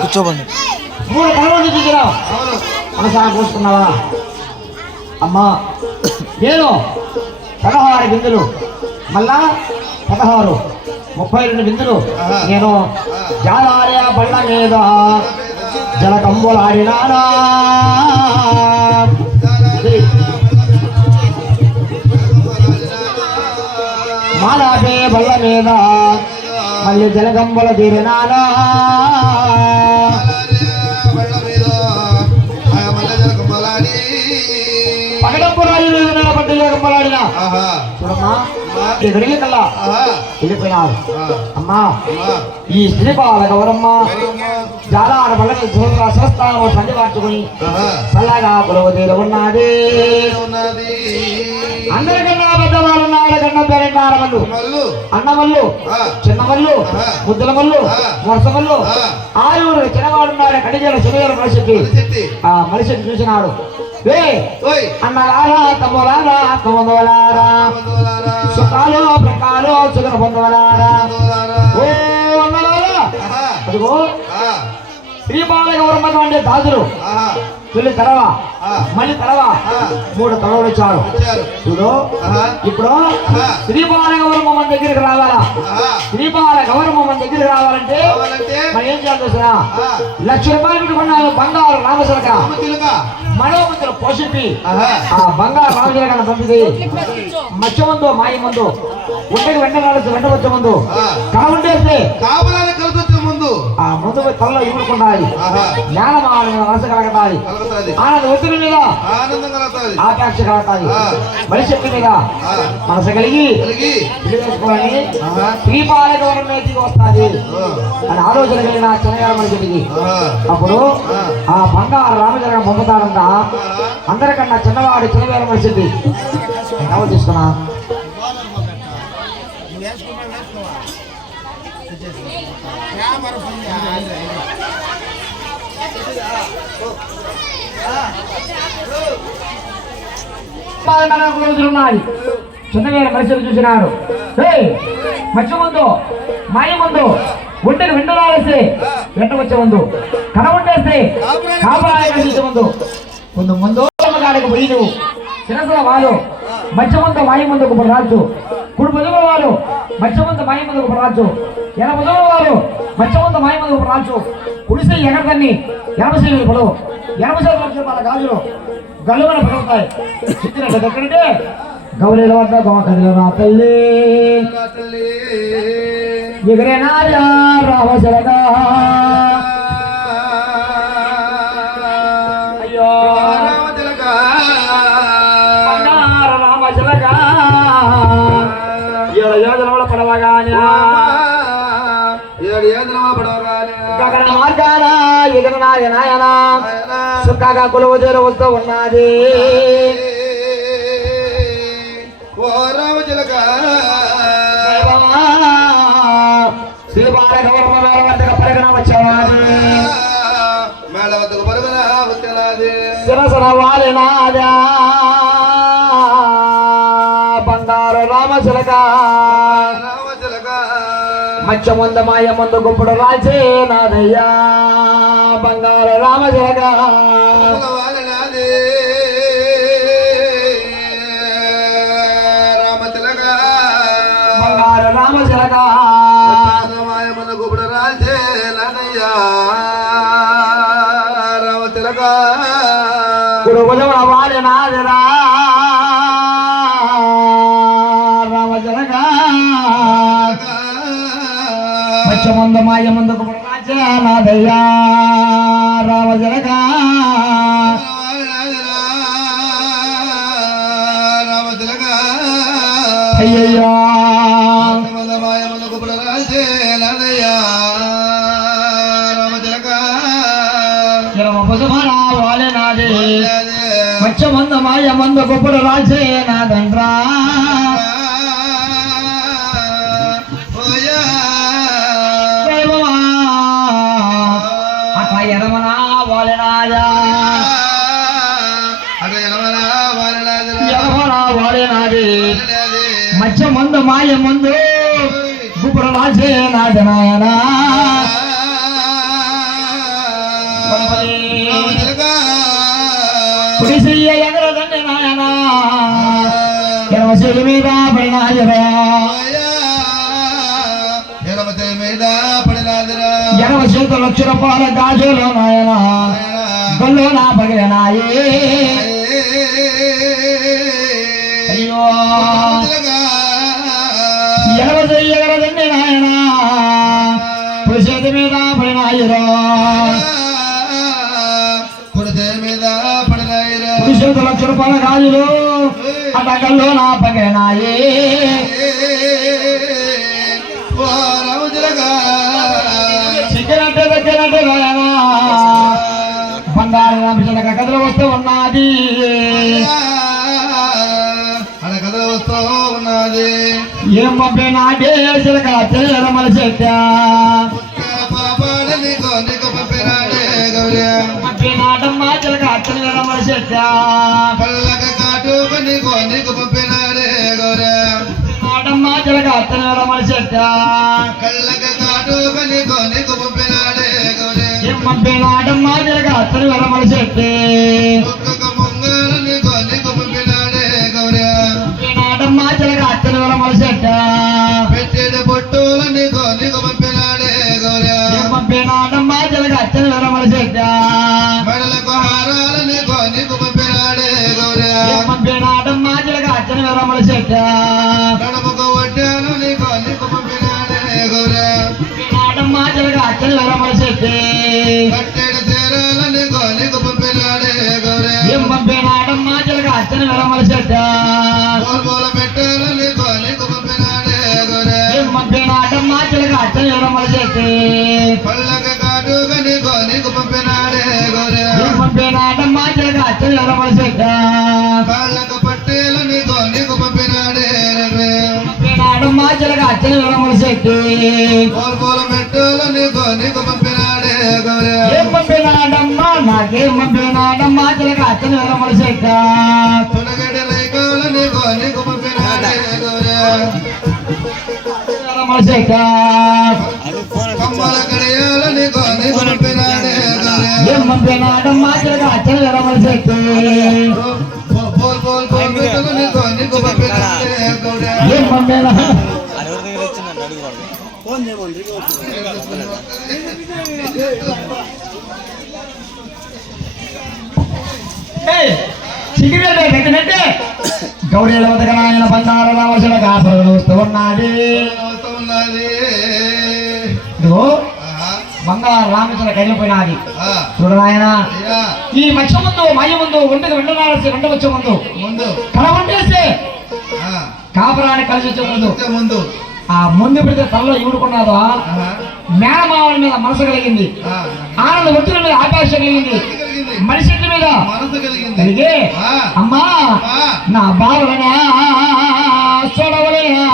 కూర్చోబండి. 3 కలవండి చూసిరావు మనసా కూర్చున్నావా అమ్మా? నేను 16 బిందులు, మళ్ళా 16 32 బిందులు. నేను జాలార్య బళ్ళ మీద జలకంబులాడినానా, మాలాపే బళ్ళ మీద మళ్ళీ జలకంబుల తీరినానా, పగడంపు రాజు మీద పట్టి జలకంబలాడినా. చూడమ్మా, ఇక్కడికి కల్లా వెళ్ళిపోయినారు. అమ్మా, ఈ శ్రీపాల గౌరమ్మ జాలాడ బళ్ళ స్వస్థానం సంధి మార్చుకుని చల్లగా కొలువు తీరు ఉన్నది. అందరికన్నా పెద్దవాళ్ళున్నాడు. కన్నా పేరెంటార మల్లు, అన్నమల్లు, చిన్నమల్లు, ముద్దుల మల్లు, మొరసమల్లు, 6 చిన్నవాడున్నాడు. కడిజల శనివారం మనిషికి ఆ మనిషిని చూసినాడు. అన్నలారా తమ్ములారా తమ్ములారా, సుఖాలు ప్రకాలు సుఖన పొందవలారా. ఓ అన్నలారా, అదిగో శ్రీపాల గౌరమ్మ అంటే దాదులు తొలి తరవ మళ్ళీ తరవ 3 తలవలు వచ్చారు. చూడు, ఇప్పుడు శ్రీపాల గౌరమ్మ మన దగ్గరికి రావాలా? శ్రీపాల గౌరమ్మ మన దగ్గరికి రావాలంటే మనం ఏం చేయాలి చూసినా? 1,00,000 రూపాయలు పెట్టుకున్నాను బంగారు రామశిలక మనోమంతులు పోషిపి ఆ బంగారు రామశిలకను పంపిది. మత్స్య ముందు మాయ ముందు ఉండకి వెంట వచ్చే ముందు కలవుండేస్తే ముందు ఆ ముందు తలలో ఇవ్వకుండాలి. జ్ఞానం మనసు కలగతాది, ఆనంద ఒత్తిడి మీద ఆకాంక్ష కలగతాది, భవిష్యత్తు మీద మనసు కలిగి వేసుకొని శ్రీపాల గౌరవం దిగి వస్తుంది అని ఆలోచన కలిగిన చిన్నగారు మనిషికి. అప్పుడు ఆ బంగారు రామచంద్ర పంపుతాడంట. అందరికన్నా చిన్నవాడు చిన్నగారు మనిషికి ఎవరు తీసుకున్నా ఉన్నాయి. చిన్నవేర మనుషులు చూసినాడు. మధ్య ముందు మాయ ముందు ఒంటికి వెంటలాడేస్తే వెంట వచ్చే ముందు కనబట్టేస్తే కాపాడే ముందు ముందు ముందు కాడకు పోయి నువ్వు శిరసల వాళ్ళు మధ్య ముందు మాయ ముందు ఒక రాజు, కుడి ముదుగు వాళ్ళు మధ్య ముందు మాయ ముందు ఒక రాజు, ఎన ముదుగు వాళ్ళు మధ్య ముందు మాయ ముందు ఒక రాజు, కుడిసే ఎగరదాన్ని 80 పొడవు 80 రూపాయల గాజులు గల్లుమని పడుతాయి. ఎక్కడంటే గౌరీల వద్ద గోకదిలో నా తల్లి ఎగరేనా రామశిలక. అయ్యో రామశిలక 7 యోజనముల పడవగానే గగన మార్గాన ఎగరనాయ నాయన సుఖగా కొలువు తీరు వస్తూ ఉన్నది. శిరసన వాలినాదా బంగారు రామశిలక మత్స్య ముందు మాయ ముందు గుప్పుడు రాజే నాదయ్యా బంగారు రామశిలక. బంగారు రామశిలక మాయ ముందు గుప్పుడు రాజే నాదయ్యా రామశిలక. గురువుల వారి నాదరా రామశిలక మత్స్య ముందు మాయ ముందు గుప్పుడు రాజే నాదయ్యా రామశిలక. అయ్యయ్యో మత్స్య మంద మాయ మంద గొప్పడు రాజే నాదండ్రా అట్లా ఎరమనా వాలెనాయా ఎరమనా వాలెనాది మచ్చ ముందు మాయ ముందు గుపుడు రాజే నాయన పుడిసియ్య ఎగరదండి నాయన ఎడమ చెల్లి మీద పడినాయరా ఎడమ చేత లక్ష రూపాయల గాజులు నాయన గొల్లు నా పగిలినాయే అయ్యో ఎగరదండి నాయన పురుషేత మీద పడినాయిరా పురుషేత లక్ష రూపాయల గాజులు అటగల్లో నా పగిలినాయే చికెనంటే దగ్గరంటే నాయన బంగారు రామచంద్ర కథలు వస్తూ ఉన్నది ఏం పంపే నాకే చిలక తెల్లమల చెట్ట పంపే నాటమ్మ చిలక తెల్లమల చెట్ట నాటమ్మ చిలక తెల్లమల చెట్ట ఏం పంపే నాటమ్మ చిలక తెల్లమల చెట్టు మాచలగా అచ్చల మలసెట్ట పెట్టేడు బొట్టులని నీకు పంపినాడే గౌరవ మాచలగా అచ్చల మలసెట్ట మెడలకు హారాలని నీకు పంపినాడే గౌరవ మాచలగా అచ్చల మలసెట్ట నడుముకు వడ్డాను నీకు పంపినాడే గౌరవ మాచలగా అచ్చల మలసెట్ట కట్టెడు తీరాలని నీకు పంపినాడే గౌరవ మాచలగా అచ్చల మలసెట్ట పళ్ళక కాటుగా నీకు పంపినాడే కాళ్ళక పట్టేలు నీకు పంపినాడే కోల్పోల మెట్టులు నీకు పంపినాడే తునగడి రైకోలు నీకు పంపినాడే కమ్మల కడియాలు నీకు పంపినాడే పోల్ మెట్టులు నీకు పంపినాడే సిగరెట్ గౌరీల వదకనాయన బంగారు రావసిన కాపరుడు వస్తూ ఉన్నది బంగారు రామచంద్ర కదిలిపోయినది చూడనాయన ఈ మధ్య ముందు మయ్య ముందు ఒంటికి వెంట వచ్చే ముందు కళ వంటేస్తే కాపురాన్ని కలిసి వచ్చే ముందు ఆ ముందు పెడితే తనలో ఇవుడుకున్నాదో మేనమావల మీద మనసు కలిగింది ఆనంద ఒత్తుల మీద ఆకాశం కలిగింది మనిషి మీద మనసు కలిగి అమ్మా నా బావలనా చూడవలేనా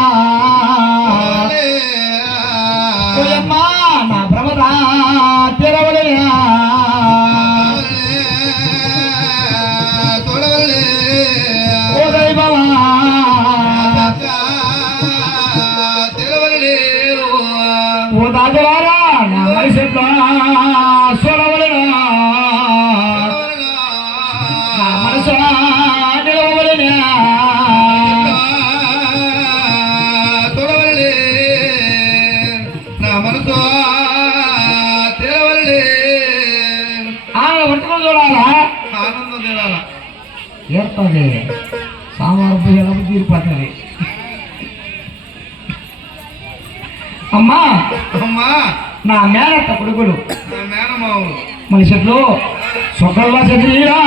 అమ్మా నా భ్రమరా తెరవలేనా ఓ దైవమా ఓ దాదవారా నా మనిషి చూడవలేనా నా మనసు నిలవలేనా ఏర్పడి సామారు ఎలా తీరిపోతుంది అమ్మా నా మేనత్త కొడుకులు మనిషిలో సొక్కల్లో చదివిరా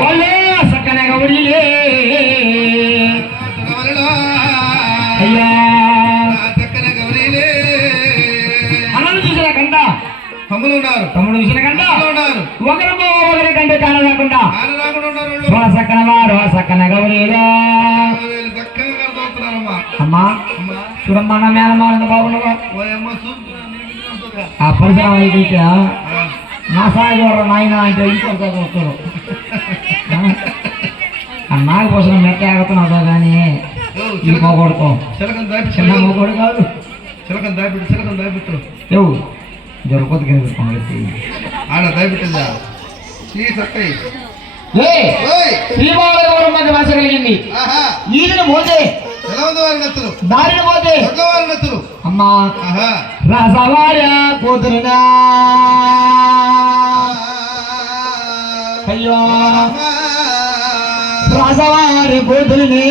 వాళ్ళే సక్కనే గౌరీలే అయ్యా అన్నను చూసిన కంట తమ్ముడు చూసిన కంట ఒకరి కంటే కాన రాకుండా సక్కన వారు సక్కన గౌరీలో అమ్మా చూడమ్మా నా మేనమ్మా బాగున్నావా ఆ పరిసరం అయితే నా సాయి నాయన అంటే ఇంకొక వస్తారు అన్నాకు పోసిన మెట్ట ఆగుతున్నావు కానీ ఈ మొగోడుకో చిలకం దాపి చిన్న మొగోడు కాదు చిలకం దాపిట్టు ఏవు జరుపుకోదు కనిపిస్తుంది ఆడ దాపిట్టిందా ఈ సక్కై శ్రీబాలగౌరమ్మ భాష కలిగింది ఆహా ఈదిన పోతే తెలవదు వారి నత్తులు దారిని పోతే దొడ్ల వారి నత్తులు అమ్మా ఆహా రసవార్య కూతురునా అయ్యో రసవారి కూతురునే